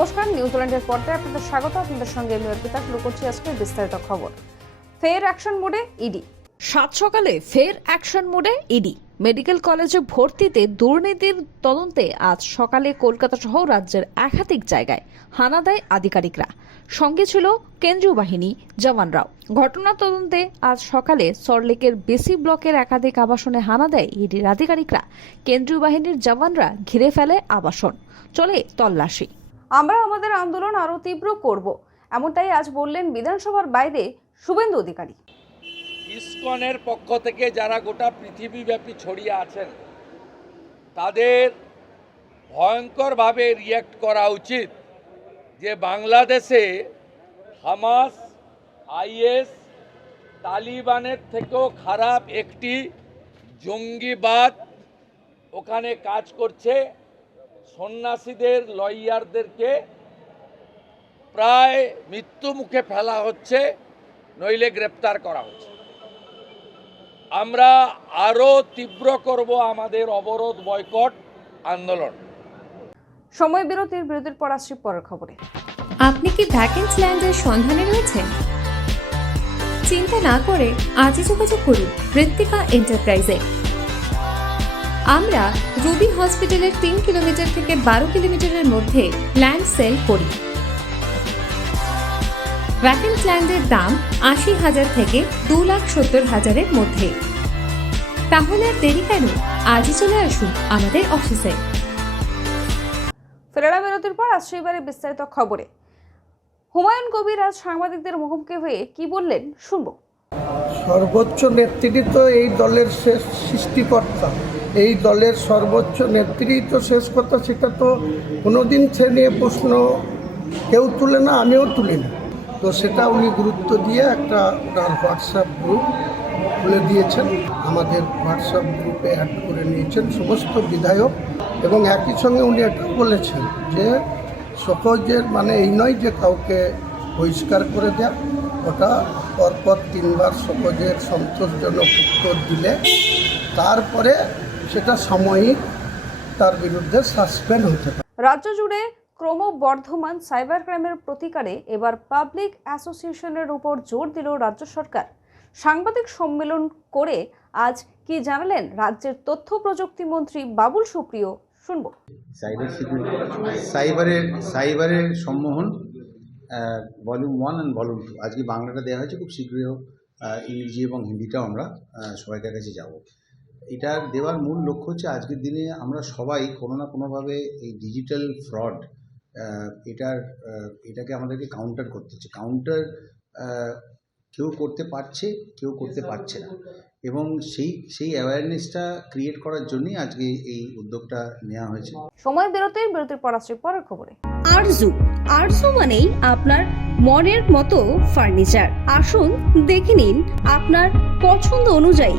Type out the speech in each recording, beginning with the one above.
নমস্কার, নিউজিল্যান্ডের পর্দায় আপনাদের স্বাগত। আপনাদের সঙ্গে আমি অর্পিতা, শুরু করছি আজকের বিস্তারিত খবর। ফের অ্যাকশন মোডে ইডি। সাত সকালে ফের অ্যাকশন মোডে ইডি। মেডিকেল কলেজে ভর্তিতে দুর্নীতির তদন্তে আজ সকালে কলকাতা সহ রাজ্যের একাধিক জায়গায় হানা দেয় আধিকারিকরা। সঙ্গে ছিল কেন্দ্রীয় বাহিনী জওয়ানরাও। ঘটনা তদন্তে আজ সকালে সরলেকের বেসি ব্লকের একাধিক আবাসনে হানা দেয় ইডির আধিকারিকরা। কেন্দ্রীয় বাহিনীর জওয়ানরা ঘিরে ফেলে আবাসন। চলে তল্লাশি। আমরা আমাদের আন্দোলন আরও তীব্র করব। এমনটাই আজ বললেন বিধানসভার বাইরে শুভেন্দু অধিকারী। ইসকনের পক্ষ থেকে যারা গোটা পৃথিবীব্যাপী ছড়িয়ে আছেন, তাদের ভয়ঙ্করভাবে রিয়্যাক্ট করা উচিত যে বাংলাদেশে হামাস, আইএস তালিবানের থেকেও খারাপ একটি জঙ্গিবাদ ওখানে কাজ করছে। সন্ন্যাসীদের লয়ারদেরকে প্রায় মৃত্যু মুখে ফেলা হচ্ছে নইলে গ্রেপ্তার করা হচ্ছে। আমরা আরও তীব্র করব আমাদের অবরোধ বয়কট আন্দোলন। সময় বিরতির বিরতির পর আসছি পরের খবরে। আপনি কি ভ্যাকেন্স ল্যান্ডের সন্ধানে রয়েছেন? চিন্তা না করে আজই যোগাযোগ করুন ঋত্বিকা এন্টারপ্রাইজে আমরা রুবি হসপিটালের তিন কিলোমিটার থেকে বারো কিলোমিটারের মধ্যে ল্যান্ড সেল করি। ভ্যাকেন্স ল্যান্ডের দাম আশি হাজার থেকে দু লাখ সত্তর হাজারের মধ্যে। তাহলে আর দেরি কেন? আজই চলে আসুন আমাদের অফিসে। ফেরারা বিরতির পর আসছি এবারে বিস্তারিত খবরে। হুমায়ুন কবির আজ সাংবাদিকদের মুখোমুখি হয়ে কি বললেন শুনব। সর্বোচ্চ নেত্রী তো এই দলের শেষ সৃষ্টিকর্তা। এই দলের সর্বোচ্চ নেত্রী তো শেষ কথা, সেটা তো কোনোদিন সে নিয়ে প্রশ্ন কেউ তুলে না, আমিও তুলি না। তো সেটা উনি গুরুত্ব দিয়ে একটা ওনার হোয়াটসঅ্যাপ গ্রুপ খুলে দিয়েছেন। আমাদের হোয়াটসঅ্যাপ গ্রুপে অ্যাড করে নিয়েছেন সমস্ত বিধায়ক এবং একই সঙ্গে উনি এটা বলেছেন যে সহজের মানে এই নয় যে কাউকে বহিষ্কার করে দেয়া, ওটা পরপর তিনবার সহজের সন্তোষজনক উত্তর দিলে, তারপরে সেটা সাময়িক তার বিরুদ্ধে সাসপেন্ড হতে পারে। রাজ্য জুড়ে ক্রমবর্ধমান সাইবার ক্রাইমের প্রতিকারে এবার পাবলিক অ্যাসোসিয়েশনের উপর জোর দিল রাজ্য সরকার। সাংবাদিক সম্মেলন করে আজ কি জানালেন রাজ্যের তথ্য প্রযুক্তি মন্ত্রী বাবুল সুপ্রিয় শুনব। সাইবার সিকিউরিটি সাইবারের সাইবারের সম্মোহন volume one and volume two আজকে বাংলাটা দেওয়া হয়েছে খুব শীঘ্রই আহ, ইংরেজি এবং হিন্দিটাও আমরা সবাইকার কাছে যাব। এটার দেওয়ার মূল লক্ষ্য হচ্ছে আজকের দিনে আমরা সবাই কোনো না কোনোভাবে এই ডিজিটাল ফ্রড এটার এটাকে আমাদেরকে কাউন্টার করতে হচ্ছে। কাউন্টার কেউ করতে পারছে কেউ করতে পারছে না। এবং সেই সেই অ্যাওয়ারনেসটা ক্রিয়েট করার জন্যই আজকে এই উদ্যোগটা নেওয়া হয়েছে। সময় বিরতির বিরতির পর আসছি পরের খবরে। আরজু আরজু মানেই আপনার মনের মতো ফার্নিচার আসুন দেখে নিন আপনার পছন্দ অনুযায়ী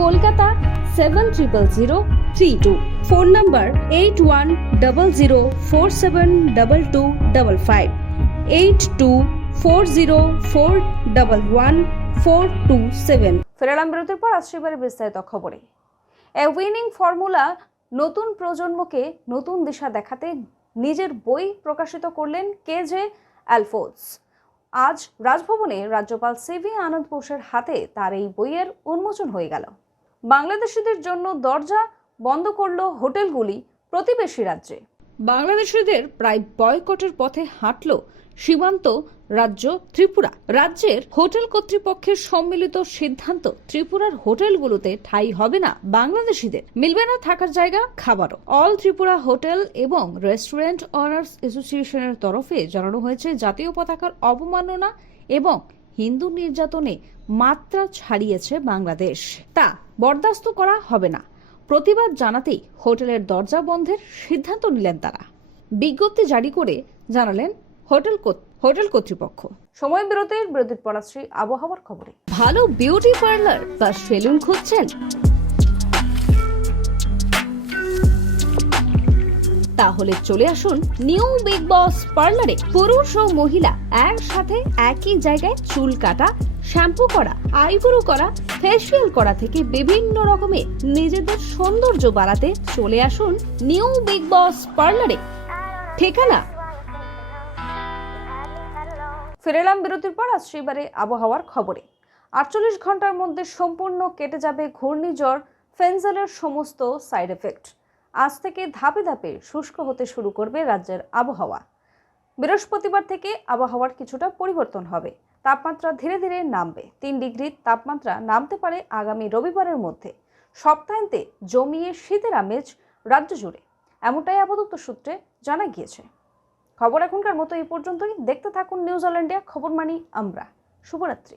Kolkata seven triple zero three two phone number eight one double zero four seven double two double five eight two four zero four double one four two seven ফেরালাম বিরতির পর আসছি এবারে বিস্তারিত খবরে। এ উইনিং ফর্মুলা নতুন প্রজন্মকে নতুন দিশা দেখাতে নিজের বই প্রকাশিত করলেন কে জে অ্যালফোজ আজ রাজভবনে রাজ্যপাল সিভি আনন্দ বোসের হাতে তার এই বইয়ের উন্মোচন হয়ে গেল। বাংলাদেশিদের জন্য দরজা বন্ধ করল হোটেলগুলি প্রতিবেশী রাজ্যে। বাংলাদেশিদের প্রায় বয়কটের পথে হাঁটল সীমান্ত রাজ্য ত্রিপুরা। রাজ্যের হোটেল কর্তৃপক্ষের সম্মিলিত সিদ্ধান্ত ত্রিপুরার হোটেলগুলোতে ঠাঁই হবে না বাংলাদেশিদের। মিলবে না থাকার জায়গা, খাবারও। অল ত্রিপুরা হোটেল এবং রেস্টুরেন্ট অনার্স অ্যাসোসিয়েশনের তরফে জানানো হয়েছে জাতীয় পতাকার অবমাননা এবং হিন্দু নির্যাতনে মাত্রা ছাড়িয়েছে বাংলাদেশ। তা বরদাস্ত করা হবে না। প্রতিবাদ জানাতেই হোটেলের দরজা বন্ধের সিদ্ধান্ত নিলেন তারা। বিজ্ঞপ্তি জারি করে জানালেন হোটেল হোটেল কর্তৃপক্ষ। সময় বিরতির বিরতির পড়াশ্রী আবহাওয়ার খবরে। ভালো বিউটি পার্লার বা সেলুন খুঁজছেন? তাহলে চলে আসুন নিউ বিগ বস পার্লারে। পুরুষ ও মহিলা একসাথে একই জায়গায় চুল কাটা, শ্যাম্পু করা, আইব্রো করা, ফেসিয়াল করা থেকে বিভিন্ন রকমের নিজেদের সৌন্দর্য বাড়াতে চলে আসুন নিউ বিগ বস পার্লারে। ঠিকানা? ফিরে এলাম বিরতির পর আজ এবারে আবহাওয়ার খবরে। আটচল্লিশ ঘণ্টার মধ্যে সম্পূর্ণ কেটে যাবে ঘূর্ণিঝড়, ফেনজেলের সমস্ত সাইড এফেক্ট। আজ থেকে ধাপে ধাপে শুষ্ক হতে শুরু করবে রাজ্যের আবহাওয়া। বৃহস্পতিবার থেকে আবহাওয়ার কিছুটা পরিবর্তন হবে। তাপমাত্রা ধীরে ধীরে নামবে। তিন ডিগ্রি তাপমাত্রা নামতে পারে আগামী রবিবারের মধ্যে। সপ্তাহান্তে জমিয়ে শীতের আমেজ রাজ্য জুড়ে। এমনটাই আপাতত সূত্রে জানা গিয়েছে। খবর এখনকার মতো এই পর্যন্তই। দেখতে থাকুন নিউজ অল ইন্ডিয়া খবর মানি আমরা। শুভরাত্রি।